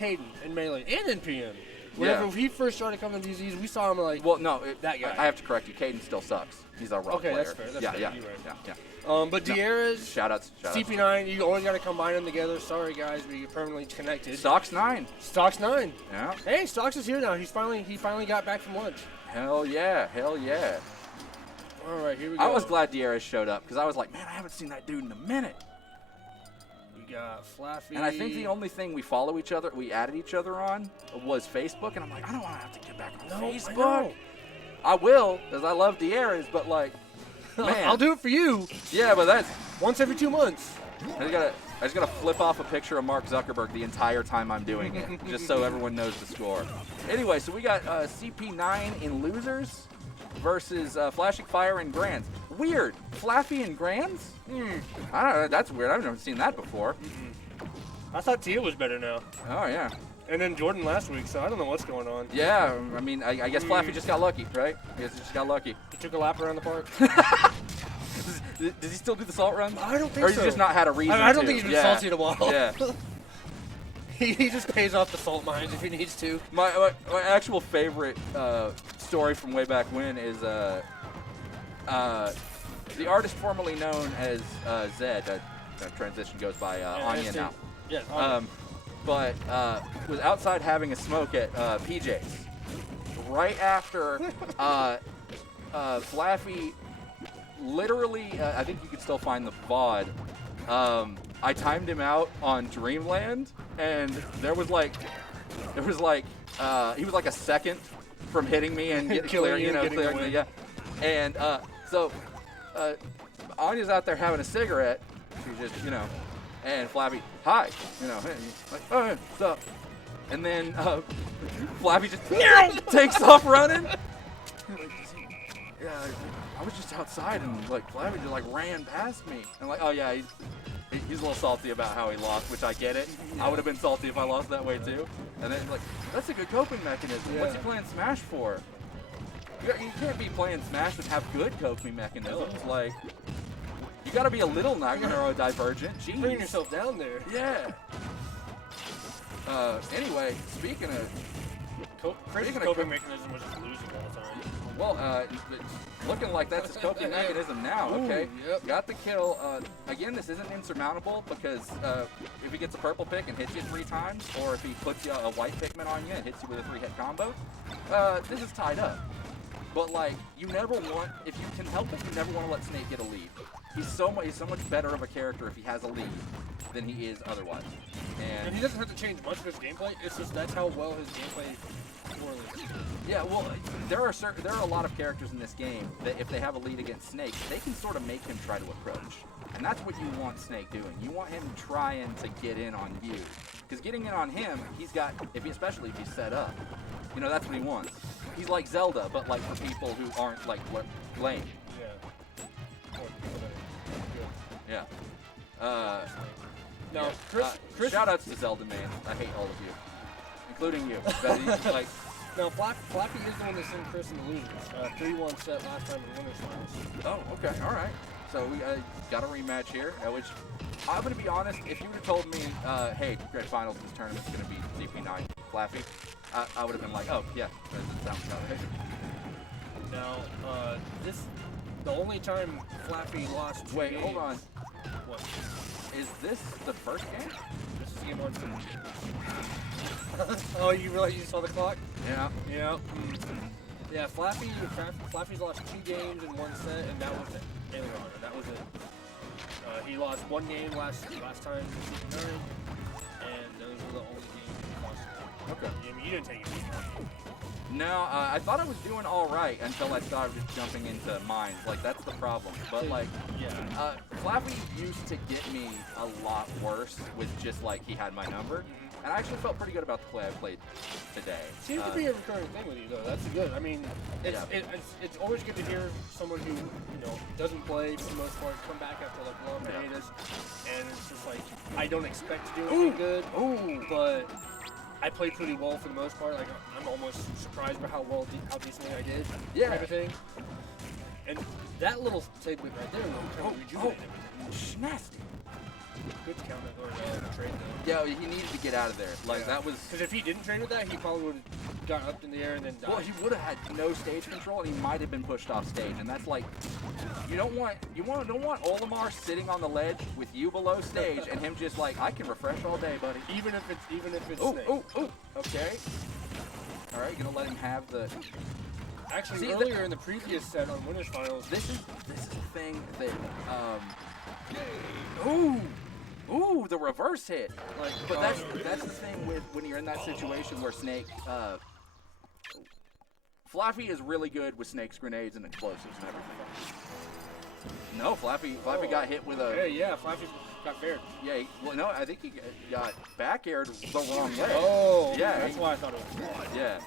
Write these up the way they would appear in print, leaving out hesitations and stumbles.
Hayden in Melee and in PM. Whenever he first started coming to DZs, we saw him like, well, no, that guy. I have to correct you. Caden still sucks. He's our rogue player. Okay, that's fair. That's fair. Yeah. You're right. Yeah. But Diarra's, shout-outs. CP9, you always got to combine them together. Sorry, guys, but you're permanently connected. Stocks 9. Stocks 9. Yeah. Hey, Stocks is here now. He finally got back from lunch. Hell yeah. All right, here we go. I was glad Diarra showed up because I was like, man, I haven't seen that dude in a minute. We got Flaffy. And I think the only thing we added each other on was Facebook, and I'm like, I don't want to have to get back on Facebook. I will, because I love Diarra's, but like, man. I'll do it for you. Yeah, but that's once every 2 months. I just gotta flip off a picture of Mark Zuckerberg the entire time I'm doing it, just so everyone knows the score. Anyway, so we got CP9 in losers versus FlashingFire in grands. Weird, Flaffy in grands? I don't know. That's weird. I've never seen that before. I thought Tia was better now. Oh yeah. And then Jordan last week, so I don't know what's going on. Yeah, I mean, I guess Flaffy just got lucky, right? I guess he just got lucky. He took a lap around the park. Does he still do the salt runs? I don't think so. Or he's just not had a reason I don't think he's been salty in a while. Yeah. He just pays off the salt mines if he needs to. My actual favorite story from way back when is the artist formerly known as Zed. That transition goes by Anya now. Yeah. But was outside having a smoke at PJ's right after Flaffy. Literally, I think you could still find the VOD. I timed him out on Dreamland, and he was like a second from hitting me and getting clear, clearing me, yeah. And so Anya's out there having a cigarette. She's just, and Flappy, hi, like, oh, yeah, what's up? And then Flappy just takes off running. Yeah, I was just outside and like Flappy just like ran past me. And like, oh yeah, he's a little salty about how he lost, which I get it. Yeah. I would have been salty if I lost that way too. And then he's like, that's a good coping mechanism. Yeah. What's he playing Smash for? You can't be playing Smash and have good coping mechanisms. No. Like, you got to be a little neurodivergent. Jeez. Bring yourself down there. Yeah. Anyway, speaking of coping mechanism was just losing all the time. Well, looking like that's his coping mechanism now. Okay, yep. Got the kill. Again, this isn't insurmountable because if he gets a purple pick and hits you 3 times, or if he puts a white Pikmin on you and hits you with a 3-hit combo, this is tied up. But like, you never want, if you can help it, you never want to let Snake get a lead. He's so much better of a character if he has a lead than he is otherwise. And he doesn't have to change much of his gameplay. It's just that's how well his gameplay correlates. Yeah, well, there are a lot of characters in this game that if they have a lead against Snake, they can sort of make him try to approach. And that's what you want Snake doing. You want him trying to get in on you. Because getting in on him, he's got, especially if he's set up, that's what he wants. He's like Zelda, but like for people who aren't like lame. Yeah. No, yeah. Chris, shout-outs to Zelda man. I hate all of you, including you. Like, no, Flappy is the one that sent Chris in the losers. 3-1 set last time in the winners finals. Oh, okay, all right. So we got a rematch here, which I'm gonna be honest. If you would have told me, hey, Great Finals this tournament's gonna be CP9 Flappy, I would have been like, oh yeah, that sounds about right. Now, the only time Flappy lost. Wait, hold on. What? Is this the first game? This is game 1. Oh, you realize you saw the clock? Yeah. Yeah. Yeah, Flappy's lost 2 games in 1 set, and that was it. That was it. He lost 1 game last time in CP9, and those were the only games he lost. Okay. I mean, you didn't take it easy. No, I thought I was doing all right until I started just jumping into mines. Like, that's the problem. But, like, yeah. Flappy used to get me a lot worse with just, like, he had my number. And I actually felt pretty good about the play I played today. Seems to be a recurring thing with you, though. That's good. I mean, it's always good to hear someone who, doesn't play for the most part come back after, like, long hiatus. And it's just like, I don't expect to do anything good. But I played pretty well for the most part. Like, I'm almost surprised by how decently I did. Yeah. Type of thing. And that little segment right there, rejuvenated. Nasty. Good count or trade though. Yeah, he needed to get out of there. Like that was because if he didn't trade with that, he probably would have gotten up in the air and then died. well, he would have had no stage control, and he might have been pushed off stage. And that's like, don't want Olimar sitting on the ledge with you below stage, and him just like, I can refresh all day, buddy. Even if it's Oh, Snake. oh, okay. All right, gonna let him have the. Actually, earlier in the previous set on winners finals, This is a thing that ooh, the reverse hit. like, But that's the thing with when you're in that situation where Snake, Flappy is really good with Snake's grenades and explosives and everything. No, Flappy got hit with a. Hey, yeah, Flappy got bared. Yeah, well, no, I think he got back aired the wrong way. Oh, yeah, that's why I thought it was. Yeah,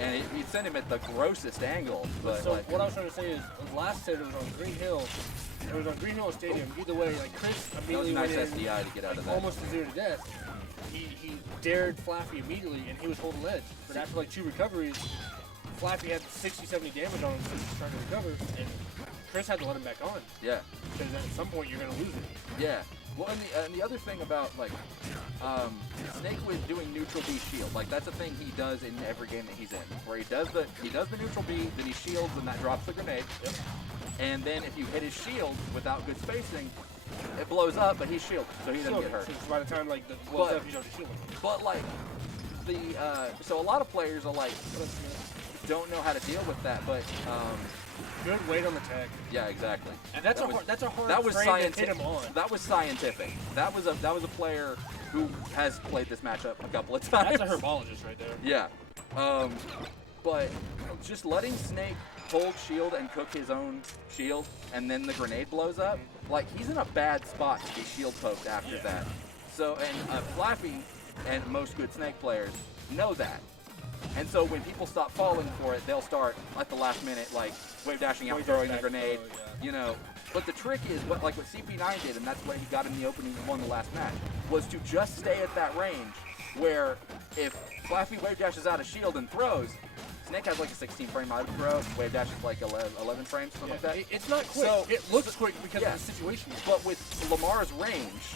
and he sent him at the grossest angle. But So like, what I was trying to say is, last set it was on Green Hill. It was on Green Hill Stadium. Either way, like Chris that was immediately a nice went in, SDI to get out of that. almost to 0 to death. He dared Flappy immediately, and he was holding ledge. But after like 2 recoveries, Flappy had 60, 70 damage on him, so he was trying to recover, and Chris had to let him back on. Yeah. Because at some point you're gonna lose it. Yeah. Well, and the other thing about like Snake was doing neutral B shield. Like that's a thing he does in every game that he's in, where he does the neutral B, then he shields, and that drops the grenade. Yep. And then if you hit his shield without good spacing, it blows up, but he's shielded, so he doesn't get hurt. So by the time like the blows up, you don't shield him. But like so a lot of players are like don't know how to deal with that, but good weight on the tag. yeah, exactly. And that's a hard that was frame scientific. to hit him on. That was scientific. That was a player who has played this matchup a couple of times. That's a herbologist right there. Yeah. But just letting Snake hold shield and cook his own shield, and then the grenade blows up, like he's in a bad spot to be shield poked after that. So, and Flappy and most good Snake players know that. And so when people stop falling for it, they'll start at the last minute, like wave dashing out, throwing the grenade, you know. But the trick is what CP9 did, and that's what he got in the opening and won the last match, was to just stay at that range where if Flappy wave dashes out a shield and throws, Snake has like a 16 frame out of throw, wave dash is like 11 frames, something like that. It's not quick. So, it looks quick because of the situation. But with Lamar's range,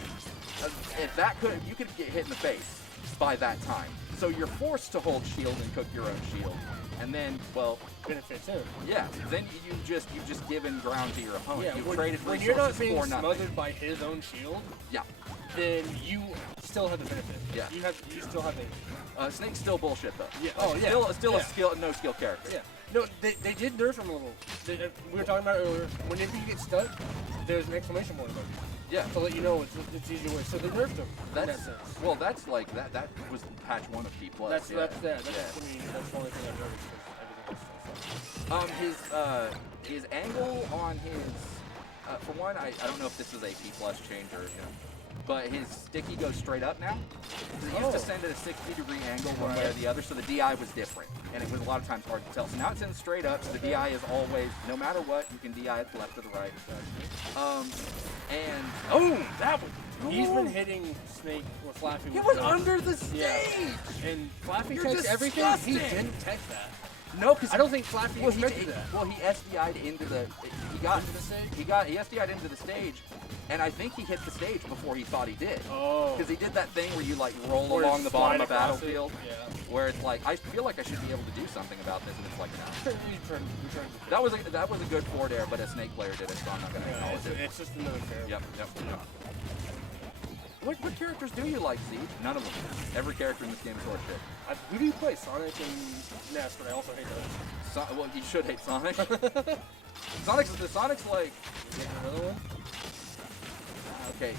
you could get hit in the face by that time. So you're forced to hold shield and cook your own shield. And then, well, benefits him. Yeah, then you've just given ground to your opponent. Yeah, You've traded when you're not resources being for nothing. smothered by his own shield, Yeah. then you still have the benefit. Yeah. You still have the. Snake's still bullshit though. Yeah. Oh yeah. Still a no skill character. Yeah. No, they did nerf him a little. We were talking about it earlier. Whenever you get stuck, there's an exclamation mark above you. Yeah. To let you know it's easier way. So they nerfed him. In that sense. Well, that's like that was patch 1 of P+. That's yeah. I mean, that's the only thing I've noticed. Everything else sucks. His angle on his for one, I don't know if this is a P+ change or but his sticky goes straight up now. It used to send at a 60-degree angle one way or the other, so the DI was different, and it was a lot of times hard to tell. So now it sends straight up, so the DI is always, no matter what, you can DI it left or the right. He's been hitting Snake or Flappy. He was under the stage! Yeah. And Flappy You're teched everything. disgusting. He didn't tech that. No, because I don't think Flappy expected that. Well, he SDI'd into the. He SDI'd into the stage, and I think he hit the stage before he thought he did. Oh. Because he did that thing where you like roll along the bottom of Battlefield, where it's like I feel like I should be able to do something about this, and it's like no. That was a good forward air, but a Snake player did it, so I'm not gonna acknowledge it. It's just another fair. Yep. What characters do you like, Z? None of them. Every character in this game is horseshit. Who do you play? Sonic and Ness, but I also hate those. Well, you should hate Sonic. Sonic's like. Another one? Okay.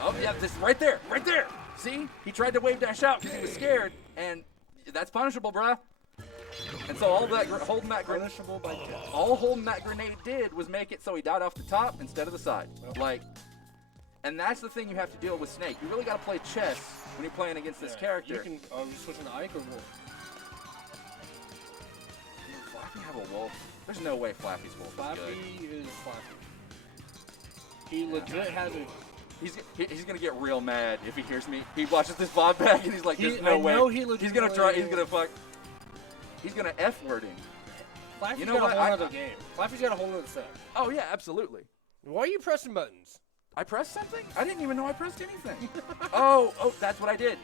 Oh yeah, this right there. See? He tried to wave dash out because he was scared, and that's punishable, bruh. And so all that holding that punishable by death. All holding that grenade did was make it so he died off the top instead of the side. Like. And that's the thing you have to deal with Snake. You really got to play chess when you're playing against this character. You can switching to Ike or Wolf. Flappy have a Wolf? There's no way Flappy's Wolf Flappy is Flappy. He legit has a... He's gonna get real mad if he hears me. He watches this VOD back and he's like, "There's no way." He's gonna try. He's gonna fuck. He's gonna F-word him. Flappy's got a whole other game. Flappy's got a whole other set. Oh yeah, absolutely. Why are you pressing buttons? I pressed something? I didn't even know I pressed anything. Oh, that's what I did.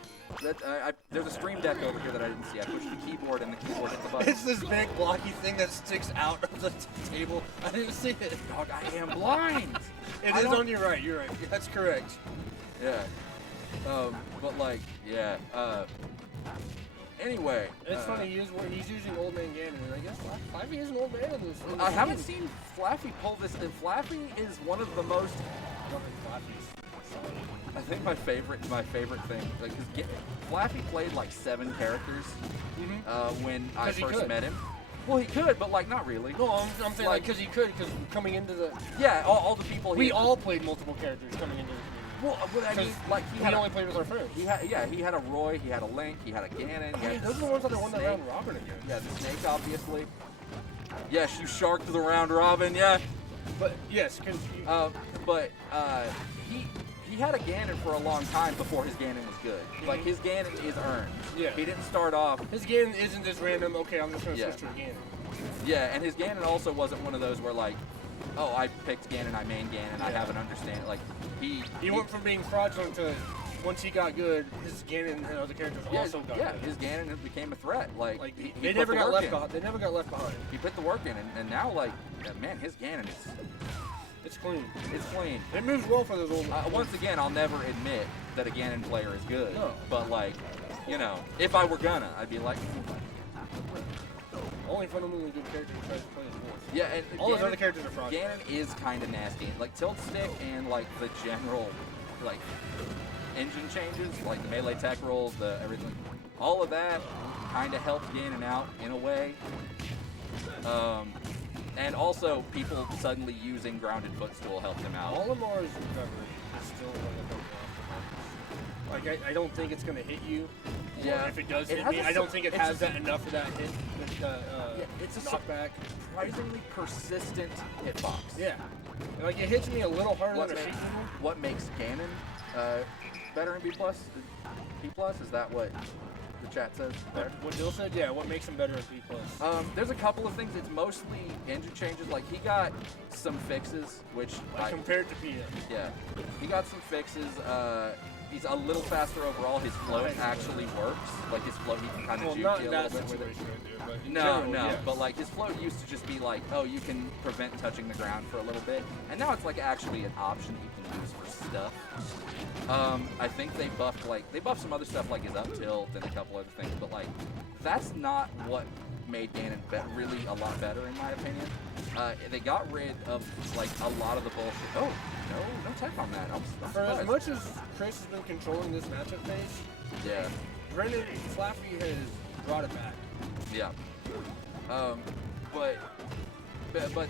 There's a stream deck over here that I didn't see. I pushed the keyboard and the keyboard hit the button. It's this big blocky thing that sticks out of the table. I didn't see it. Dog, I am blind. It is on your right. You're right. That's correct. Yeah. But like, yeah. Anyway. It's funny, he's using Old Man Ganon, and I guess Flaffy is an old man in this. I haven't seen Flaffy pull this, and Flaffy is one of the most. I think my favorite thing, like, Flaffy played like 7 characters when I first met him. Well, he could, but like not really. No, I'm saying like because he could, because coming into the all the people we all played multiple characters coming into the. Well, I mean, like he only played with our friends. He had a Roy, he had a Link, he had a Ganon. Those are the ones that won the round robin again. Yeah, the Snake, obviously. Yes, you sharked the round robin. Yeah. But yes, because he had a Ganon for a long time before his Ganon was good. Like his Ganon is earned. Yeah. He didn't start off. His Ganon isn't just random. Okay, I'm just gonna switch to a Ganon. Yeah, and his Ganon also wasn't one of those where like, oh, I picked Ganon, I main Ganon, I have an understanding. Like he went from being fraudulent to once he got good, his Ganon and other characters also got good. Yeah, his Ganon became a threat. Like they never got left behind. They never got left behind. He put the work in, and now like, man, his Ganon is. It's clean. It's clean. It moves well for those old. Once again, I'll never admit that a Ganon player is good. No. But like, you know, if I were gonna, I'd be like. Only fundamentally good character who tries to play as wolf. Yeah, and all those other characters are fraudulent. Ganon is kind of nasty. Like tilt stick and like the general like engine changes, like the melee tech rolls, the everything, all of that kind of helped Ganon out in a way. And also people suddenly using grounded footstool helped him out. Olimar's recovery is still one of the like I don't think it's gonna hit you. Yeah. Or if it does hit me, I don't think it has that enough for that hit. It's a knockback. Surprisingly persistent hitbox. Yeah. Like it hits me a little harder than a sheet. What makes Ganon better in B+? B+? Is that what the chat says? What Dill said? Yeah, what makes him better in B+? There's a couple of things. It's mostly engine changes. Like he got some fixes, which compared to PM. Yeah, he got some fixes. He's a little faster overall. His float actually works. Like his float, he can kind of juke you a little bit with it. No, but like his float used to just be like, oh, you can prevent touching the ground for a little bit, and now it's like actually an option you can use for stuff. I think they buffed some other stuff like his up tilt and a couple other things, but like that's not what made Ganon really a lot better in my opinion. They got rid of like a lot of the bullshit. Oh, no tech on that. For as much as Chris has been controlling this matchup phase, yeah, Brennan Flaffy has brought it back. Yeah. But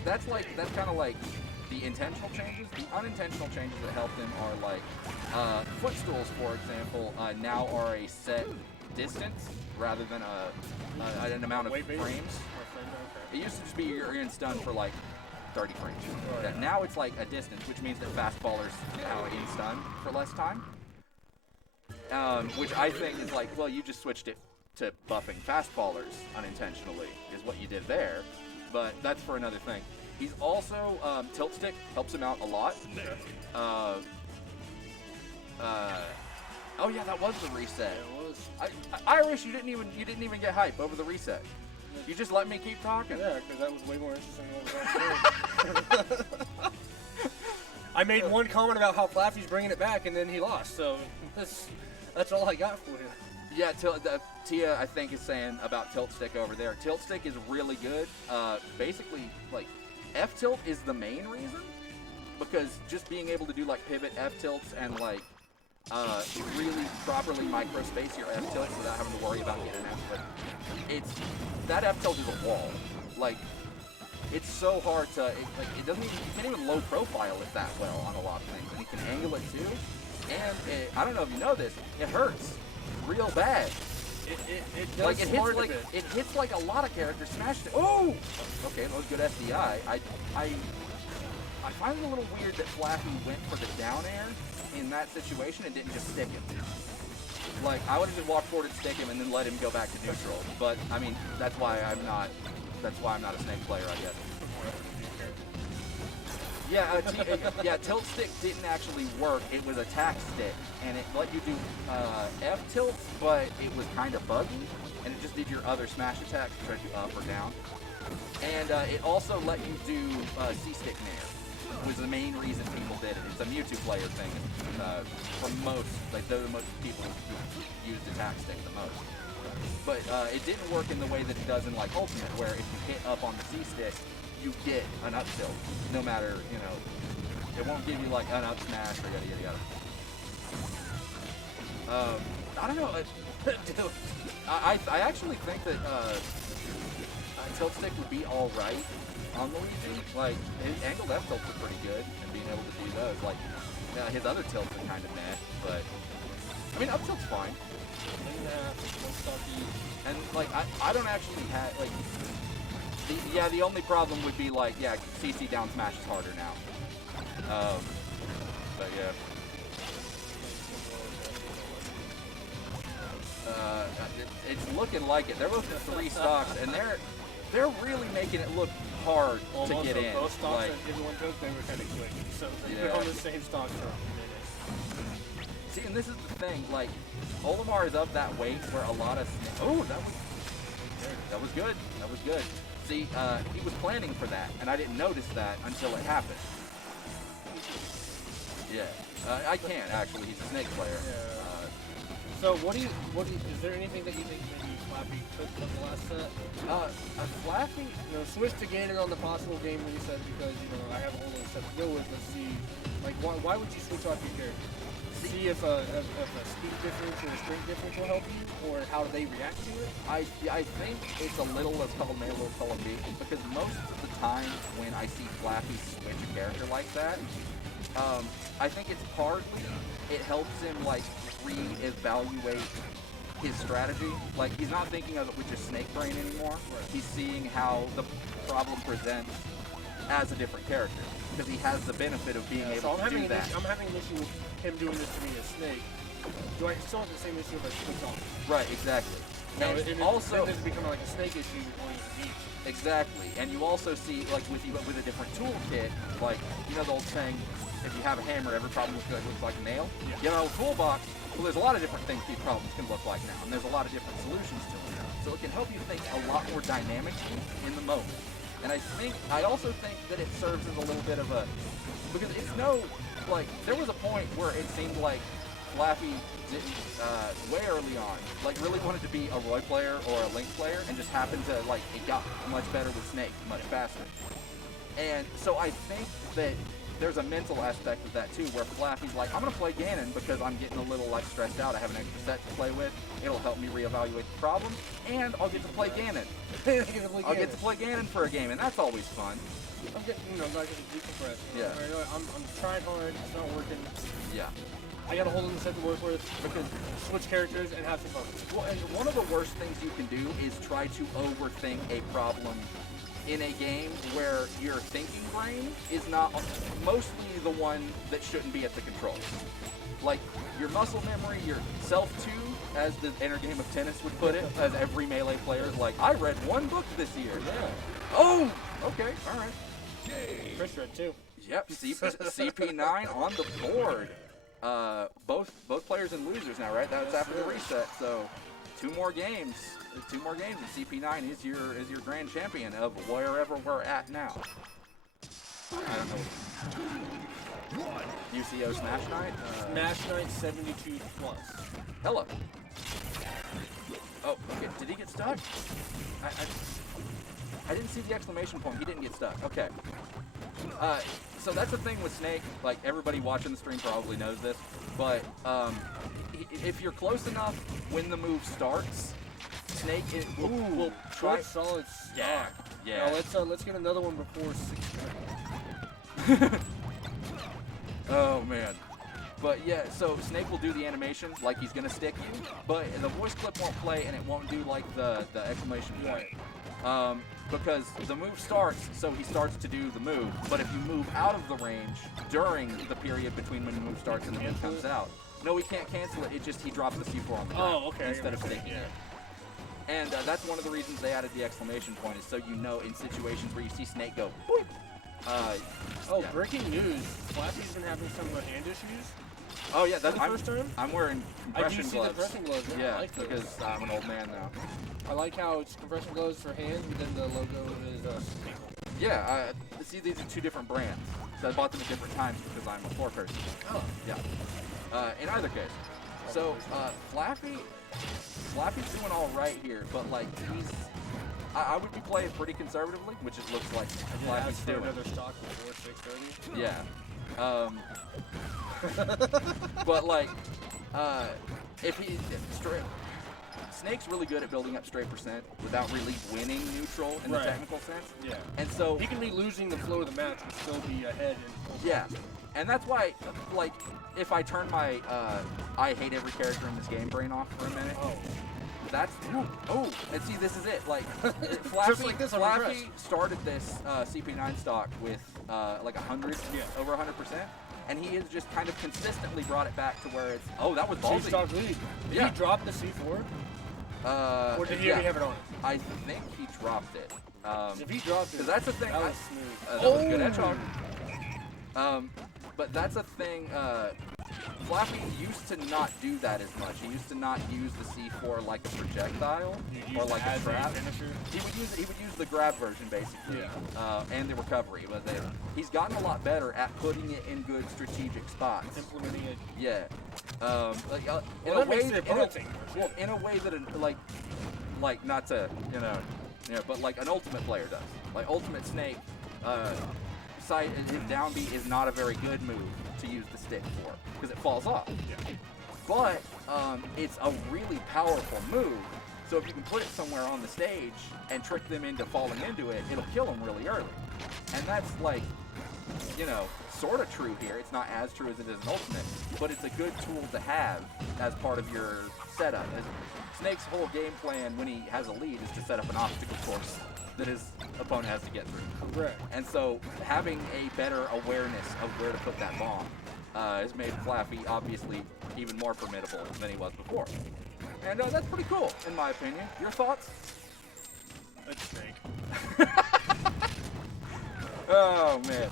that's kind of like the intentional changes. The unintentional changes that helped him are like footstools, for example, now are a set distance rather than an amount of frames. It used to just be you're in stun for like 30 frames. Right. Now it's like a distance, which means that fastballers now in stun for less time. Which I think is like, well, you just switched it to buffing fastballers unintentionally, is what you did there. But that's for another thing. He's also tilt stick helps him out a lot. Oh yeah, that was the reset. Yeah, it was. Irish, you didn't even get hype over the reset. You just let me keep talking. Yeah, because that was way more interesting than what I was saying. I made one comment about how Flaffy's bringing it back, and then he lost. So that's all I got for him. Yeah, Tia, I think, is saying about tilt stick over there. Tilt stick is really good. Basically, like F tilt is the main reason, because just being able to do like pivot F tilts and like really properly microspace your F tilts without having to worry about getting F. Like, that F tilt is a wall. Like, it's so hard to it doesn't even, you can't even low profile it that well on a lot of things, and you can angle it too. And I don't know if you know this, it hurts real bad. It does like it hits like a lot of characters. Smashed it. Oh, okay, that was good SDI. I find it a little weird that Flappy went for the down air in that situation and didn't just stick him. Like, I would have just walked forward and stick him and then let him go back to neutral. But I mean, that's why I'm not a Snake player, I guess. Yeah, tilt stick didn't actually work. It was attack stick, and it let you do F tilts, but it was kind of buggy, and it just did your other smash attacks, try to do up or down. And it also let you do C stick nair, was the main reason people did it. It's a Mewtwo player thing. For most, like they're the most people who used attack stick the most. But it didn't work in the way that it does in like Ultimate, where if you hit up on the C stick, you get an up tilt, no matter, it won't give you like an up smash or yada yada yada. I don't know. I actually think that tilt stick would be all right on Luigi. Like his angled F tilts are pretty good, and being able to do those. Like his other tilts are kind of meh, but I mean up tilt's fine. And like I don't actually have like. The only problem would be like, CC down smash is harder now. But yeah. It's looking like it. They're both 3 stocks, and they're really making it look hard to get in. Both stocks like, that everyone took, they were kind of quick. So they're on the same stocks for a few minutes. See, and this is the thing, like, Olimar is up that weight where a lot of... Oh, that was good. That was good. See, he was planning for that, and I didn't notice that until it happened. Yeah, I can't actually. He's a Snake player. Yeah. So is there anything that you think maybe Flappy took from the last set? Flappy? Switch to Ganon on the possible game reset because I have a whole other set to go with. Let's see, like why would you switch off your character? See if a speed difference or a strength difference will help you, or how do they react to it? I think it's a little, let's call him A, a little call him B, because most of the time when I see Flappy switch a character like that, I think it's partly, it helps him like re-evaluate his strategy. Like he's not thinking of it with just Snake Brain anymore. Right. He's seeing how the problem presents as a different character, because he has the benefit of being able to do that. I'm having an issue with him doing this to me as Snake. Do I still have the same issue if I switch off? Right, exactly. And also, it's becoming like a Snake issue with only each. Exactly, and you also see, like, with a different toolkit, like, the old saying, if you have a hammer, every problem looks like a nail. Yeah. You have a toolbox, well, there's a lot of different things these problems can look like now, and there's a lot of different solutions to them. So it can help you think a lot more dynamically in the moment. And I also think that it serves as a little bit of a, because it's there was a point where it seemed like Flappy didn't, way early on, really wanted to be a Roy player or a Link player, and just happened to, it got much better with Snake, much faster. And so I think that there's a mental aspect of that too, where Flappy's like, I'm going to play Ganon because I'm getting a little, stressed out. I have an extra set to play with. It'll help me reevaluate the problem, and I'll get to play Ganon. I'll get to play Ganon for a game, and that's always fun. I'm getting, not getting decompressed. Yeah. I'm trying hard. It's not working. Yeah. I got a whole other set to work with because switch characters and have some fun. Well, and one of the worst things you can do is try to overthink a problem in a game where your thinking brain is not mostly the one that shouldn't be at the controls. Like your muscle memory, your self-2, as the inner game of tennis would put it, as every Melee player is like, I read 1 book this year. Yeah. Oh, okay, all right. Chris read 2. Yep, CP9 on the board. Both players and losers now, right? That's after the reset. So 2 more games, and CP9 is your grand champion of wherever we're at now. I don't know. UCO Smashnite? Smashnite 72 plus. Hello. Oh, okay. Did he get stuck? I didn't see the exclamation point. He didn't get stuck. Okay. So that's the thing with Snake. Like, everybody watching the stream probably knows this, but if you're close enough when the move starts, Snake will try. Good solid stock. Yeah. Now let's get another one before 6. Oh man. But yeah, so Snake will do the animation like he's gonna stick you, but the voice clip won't play and it won't do like the exclamation point. Because the move starts, so he starts to do the move, but if you move out of the range during the period between when the move starts and the move comes out, no, he can't cancel it, he drops the C4 on the ground instead of sticking it. And that's one of the reasons they added the exclamation point, is so you know in situations where you see Snake go, boop, Oh, yeah. breaking news. Flappy's been having some hand issues. Oh yeah, For the first time? I'm wearing I do compression see gloves. the compression gloves. Yeah, I like those. because I'm an old man now. I like how it's compression gloves for hands, but then the logo is snake. Yeah, see, these are two different brands. So I bought them at different times because I'm a floor person. Oh. Yeah. In either case, so Flappy's doing all right here, but like I would be playing pretty conservatively, which it looks like Flappy's doing. Another stock before 6:30. Yeah. But like, Snake's really good at building up straight percent without really winning neutral in the technical sense. Yeah. And so he can be losing the flow of the match and still be ahead. Yeah. And that's why, like, if I turn my I hate every character in this game brain off for a minute, that's and see, this is it. Like, Flappy started this CP9 stock with like 100, over 100%, and he has just kind of consistently brought it back to where it's that was ballsy. Stock lead. Did he drop the C4? Or did he already have it on? I think he dropped it. If he dropped it, because that's the thing. That was smooth. That was good hedgehog. But that's a thing. Flappy used to not do that as much. He used to not use the C4 like a projectile or like a trap. He would use the grab version basically, and the recovery. But he's gotten a lot better at putting it in good strategic spots. Implementing it. Yeah. In a way that like not to but like an ultimate player does. Like Ultimate Snake, his down B is not a very good move to use the stick for because it falls off. Yeah. But it's a really powerful move. So if you can put it somewhere on the stage and trick them into falling into it, it'll kill them really early. And that's like, sort of true here. It's not as true as it is in Ultimate, but it's a good tool to have as part of your setup. Snake's whole game plan when he has a lead is to set up an obstacle course that his opponent has to get through. Correct. And so having a better awareness of where to put that bomb has made Flappy obviously even more formidable than he was before. And that's pretty cool, in my opinion. Your thoughts? That's Snake. Oh, man.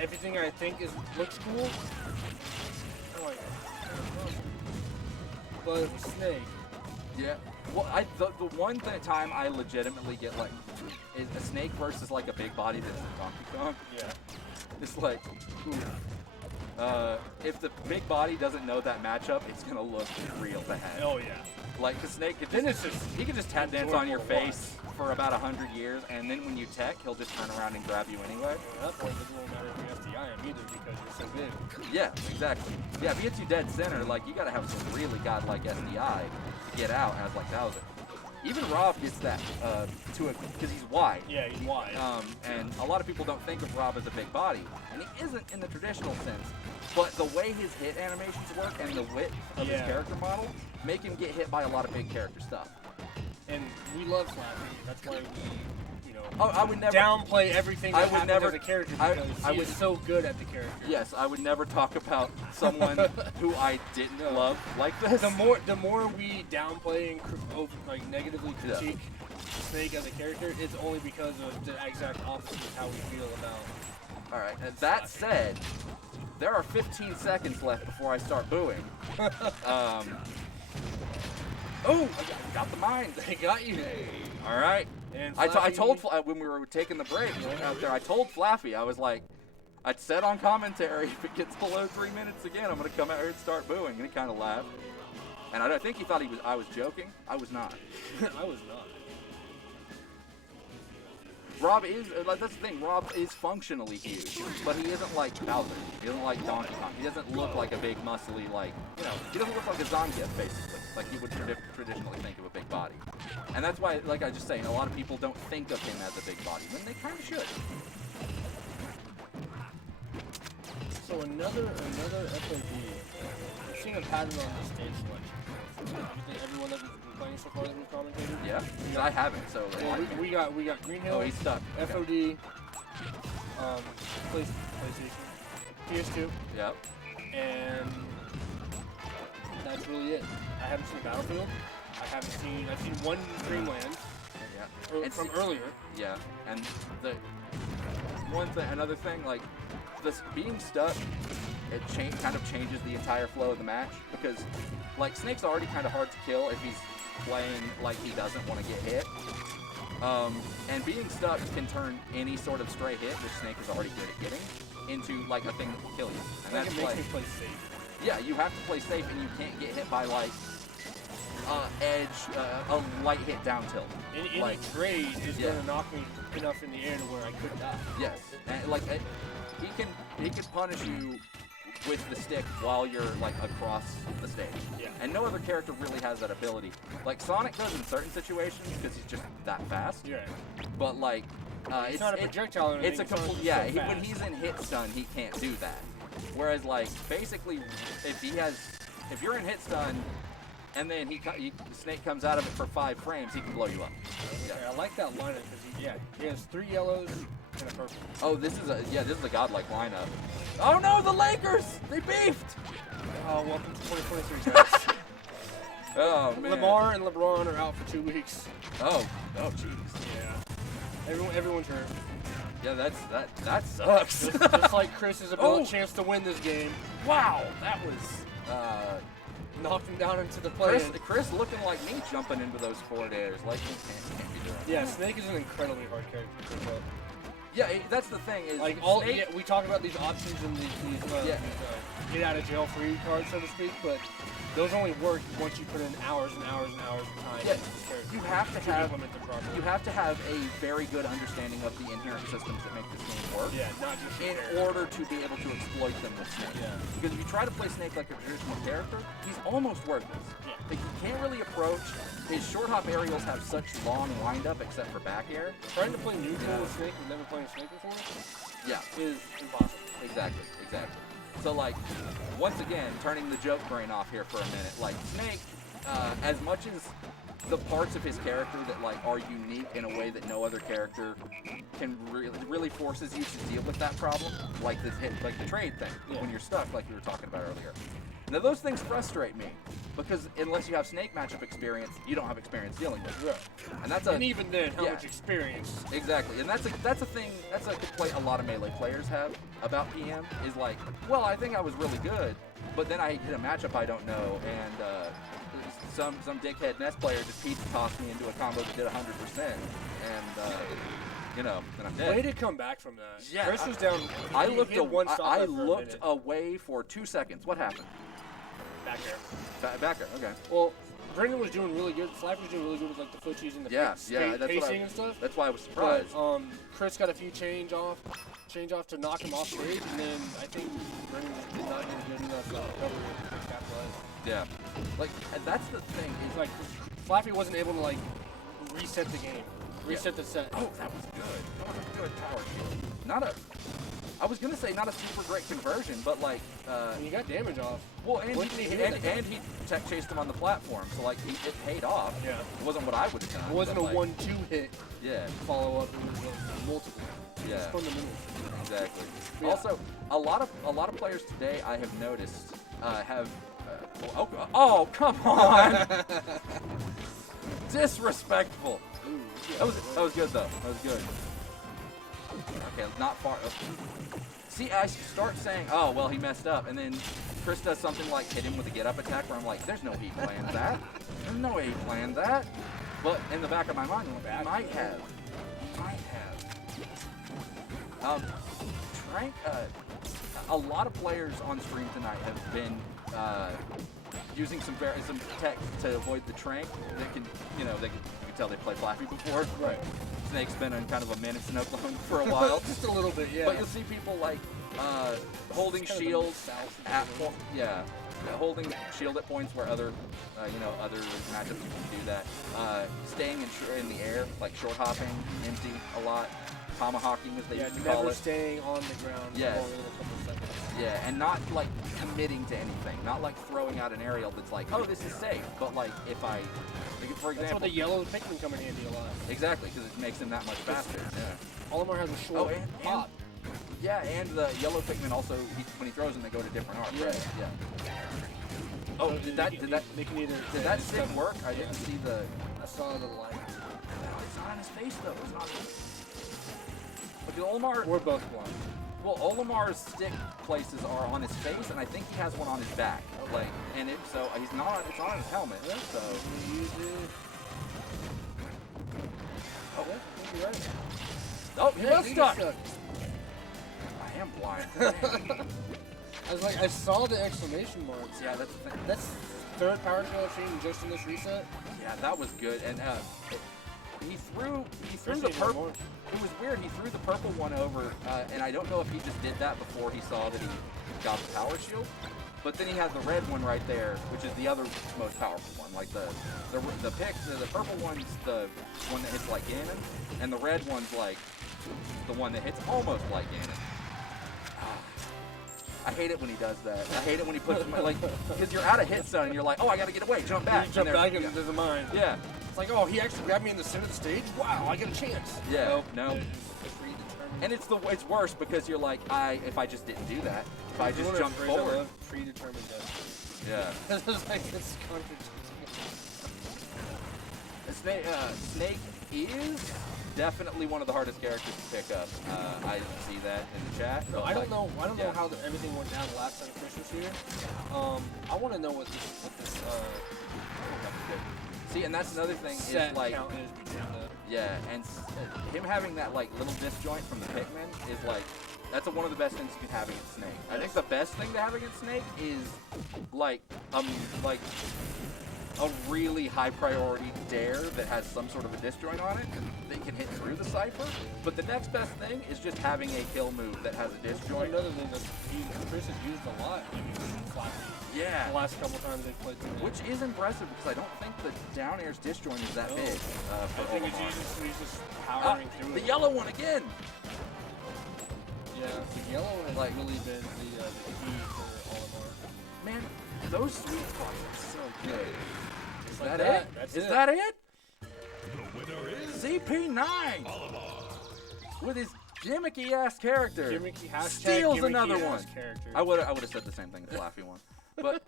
Everything I think looks cool. I'm like, but Snake. Yeah. Well, the one time I legitimately get like is a Snake versus like a big body that's a Donkey Kong. Yeah. It's like, if the big body doesn't know that matchup, it's gonna look real bad. Oh yeah. Like the Snake, he can just tap dance on your face for about 100 years, and then when you tech, he'll just turn around and grab you anyway. At that point, it won't matter if you FTI him either because you're so big. Yeah, exactly. Yeah, if he hits you dead center, like you gotta have some really godlike SDI to get out. And I was like, that was it. Even Rob gets that to it because he's wide. Yeah, he's wide. And a lot of people don't think of Rob as a big body, and he isn't in the traditional sense. But the way his hit animations work and the width of his character model make him get hit by a lot of big character stuff. And we love Flappy. That's why we, I would never downplay everything that happens as a character because he is so good at the character. Yes, I would never talk about someone who I didn't love like this. The more we downplay and negatively critique Snake as a character, it's only because of the exact opposite of how we feel about. All right. And that said, there are 15 seconds left before I start booing. Oh, I got the mine. They got you. All right. And I told when we were taking the break out there, I told Flappy, I was like, I said on commentary, if it gets below 3 minutes again, I'm going to come out here and start booing. And he kind of laughed. And I think he thought I was joking. I was not. I was not. Rob is, that's the thing, Rob is functionally huge, but he isn't like Bowser. He doesn't like Donkey Kong. He doesn't look like a big muscly, he doesn't look like a Zangief, basically, like you would traditionally think of a big body. And that's why, like I was just saying, a lot of people don't think of him as a big body, when they kind of should. So another FMP. I've seen a pattern on the stage selection. Do you think everyone that we've been playing so far that we've commentated? Yeah, I haven't, so... Well, we got Green Hill, he's stuck. FOD, PlayStation, PS2. Yep. And that's really it. I haven't seen Battlefield. I've seen one Dreamland from earlier. Yeah, and another thing, like, this being stuck, it kind of changes the entire flow of the match, because, like, Snake's already kind of hard to kill if he's playing like he doesn't want to get hit. And being stuck can turn any sort of stray hit, which Snake is already good at getting, into, like, a thing that will kill you. And Like that's, it makes like, me play safe. yeah, you have to play safe, and you can't get hit by, like, a light hit down tilt. Any like, trade is yeah. gonna knock me enough in the air to where I could die. Yes, and like he can punish you with the stick while you're like across the stage. Yeah. And no other character really has that ability. Like Sonic does in certain situations because he's just that fast. Yeah. But like, it's not a projectile or It's a anything, complete. so Yeah, fast. when he's in hit stun, he can't do that. Whereas like basically, if you're in hit stun. And then the Snake comes out of it for 5 frames, he can blow you up. Yeah, I like that lineup because he has 3 yellows and a purple. Oh, this is a godlike lineup. Oh no, the Lakers! They beefed! Oh, welcome to 2023, guys. Oh man. Lamar and LeBron are out for 2 weeks. Oh jeez. Yeah. Everyone's hurt. Yeah, that sucks. Just like Chris's chance to win this game. Wow, that was Knocked him down into the play. Chris looking like me jumping into those forward airs. Like, he can't be doing that. Yeah, Snake is an incredibly hard character to pick up. Yeah, that's the thing. Is like Snake, we talk about these options and these get out of jail free cards, so to speak, but those only work once you put in hours and hours and hours of time. Yeah, into this character you have to implement them properly. You have to have a very good understanding of the inherent systems that make this game work. Yeah, not just in order to be able to exploit them with Snake. Yeah. Because if you try to play Snake like a traditional character, he's almost worthless. Yeah. Like, you can't really approach. His short hop aerials have such long wind up, except for back air. Trying to play neutral with Snake with never playing Snake before is impossible. Exactly. So, like, once again, turning the joke brain off here for a minute. Like, Snake, as much as the parts of his character that, like, are unique in a way that no other character can really forces you to deal with that problem, like the trade thing, when you're stuck, like we were talking about earlier. Now, those things frustrate me, because unless you have Snake matchup experience, you don't have experience dealing with it. Right. And even then, how much experience? Exactly, and that's a thing. That's a complaint a lot of melee players have about PM. Is like, well, I think I was really good, but then I hit a matchup I don't know, and some dickhead Nest player just pizza tossed me into a combo that did 100%, and then I'm dead. Way to come back from that. Yeah, Chris was down. I looked away for 2 seconds. What happened? Back there. Back there. Okay. Well, Brendan was doing really good. Flash was doing really good with like the footsies and the pacing and stuff. That's why I was surprised. But, Chris got a few change off to knock him off stage, and then I think Brendan just did not get good enough recovery to capitalize. Yeah. Like, that's the thing. It's like Flappy wasn't able to like reset the game, reset the set. Oh, that was good. That was a good tower kill. I was gonna say not a super great conversion, but like. And you got damage off. Well, and he tech chased him on the platform, so like it paid off. Yeah. It wasn't what I would have done. It wasn't a like, 1-2 hit. Yeah. Follow up. It was multiple. Yeah. It's fundamental. Exactly. Yeah. Also, a lot of players today I have noticed have. Oh, come on! Disrespectful. Ooh, yeah. That was good though. That was good. Okay, not far. See, I start saying, oh, well, he messed up, and then Chris does something like hit him with a get-up attack, where I'm like, there's no way he planned that. There's no way he planned that. But in the back of my mind, I'm like, he might have. Trank, a lot of players on stream tonight have been using some tech to avoid the trank. They can, you can tell they played Flappy before. Right. Snake's been in kind of a menace in Oklahoma for a while. Just a little bit, yeah. But you'll see people like holding shields at holding shield at points where other matchups you can do that. Staying in the air, like short hopping, empty a lot. Tomahawking, as they used to call it. Never staying on the ground for more than a couple of seconds. Yeah, and not like committing to anything. Not like throwing out an aerial that's like, oh, this is safe. But like if for example, that's where the yellow Pikmin come in handy a lot. Exactly, because it makes them that much faster. Yeah. Olimar has a short pop. And the yellow Pikmin also, when he throws them, they go to different arcs. Yeah. Right? Yeah. Oh, did that stick work? I didn't see the. I saw the light. No, it's not on his face though. It's not. Because Olimar, We're both blind. well, Olimar's stick places are on his face, and I think he has one on his back. Okay. Like, and so he's not. It's on his helmet. Yeah. So. Oh, yeah, I think you're right. Oh, he was he stuck. got I am blind. I was like, I saw the exclamation marks. Yeah, that's the thing. That's third power trail I've seen just in this reset. Yeah, that was good. And he threw Especially the even purple. more. It was weird. He threw the purple one over, and I don't know if he just did that before he saw that he got the power shield. But then he had the red one right there, which is the other most powerful one. Like the purple one's the one that hits like Ganon, and the red one's like the one that hits almost like Ganon. I hate it when he does that. I hate it when he puts like, because you're out of hit zone and you're like, oh, I gotta get away, jump back. You jump back yeah. into the mine. Yeah. It's like, oh, he actually grabbed me in the center of the stage. Wow, I get a chance. Yeah. Nope. No. And it's worse because you're like, if I just didn't do that, if I just jumped forward. Predetermined death. Yeah. It's like, it's contradicting. Snake is definitely one of the hardest characters to pick up. I see that in the chat. No, I don't know. I don't know yeah. how everything went down the last time Chris was here. I want to know what this see, and that's another thing set is like, count is between the. yeah, and him having that like little disjoint from the Pikmin is like, that's one of the best things you can have against Snake. I think the best thing to have against Snake is like a really high priority dare that has some sort of a disjoint on it that can hit through the Cypher. But the next best thing is just having a kill move that has a disjoint. Another thing that Chris has used a lot. I mean, Flappy. Yeah. The last couple times they played together. Which is impressive because I don't think the down air's disjoint is that big. I think he's just powering through the it. yellow one again. Yeah, the yellow has Like- really been the key for Olimar. Man, those sweet spots are so good. Is Like that that, it? that's Is it. that it? The winner is CP9 Olimar. with his gimmicky ass character Gimmicky, hashtag steals gimmicky another ass one. Character. I would have said the same thing, the Flappy one, but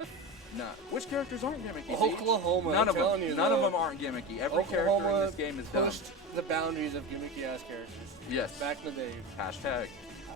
no. Which characters aren't gimmicky? Siege? Oklahoma, None I'm of them. telling you, None of though. them aren't gimmicky. Every Oklahoma character in this game is dumb. pushed the boundaries of gimmicky ass characters. Yes. Back in the day. Hashtag.